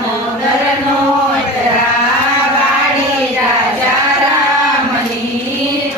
દામોદર નો વાડી રાજા રામની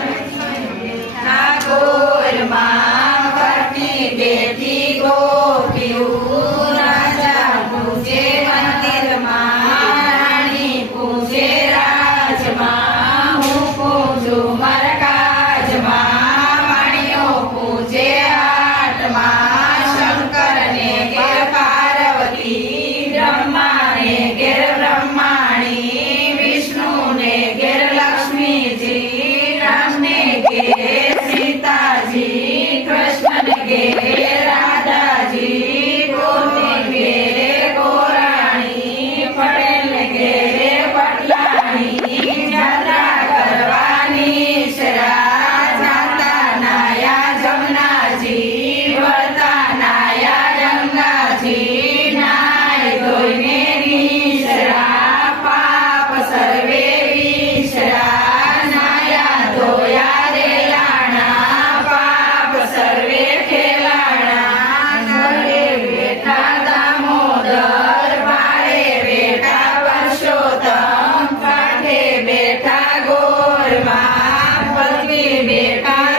ઠાકોરમાં પત્ની બેઠી ગોપીયું રાજા પૂજે મંદિરમાં રાણી પૂજે રાજમાં હું પૂજું મરકાજમાં વાણીઓ પૂજે આટમાં શંકરને ઘેર પાર્વતી બ્રહ્માને ઘેર બ્રહ્માણી વિષ્ણુને ઘેર લક્ષ્મીજી રામને ઘેર સીતાજી કૃષ્ણને ઘેર રાધાજી ગોરને ઘેર ગોરાણી પટેલને ઘેર પટલાણી જાત્રા કરવાની શરા જાતા નાયા જમનાજી વળતા નાયા ગંગાજી નાય ધોઈને નિશરા પાપ સર્વે વિશરા નાયા ધોયા રેલાણા પાપ સર્વે ખેલાણા ઘરે બેઠા દામોદર બારે બેઠા પરસોત્તમ કાંઠે બેઠા ગોરમાં પત્ની બેઠા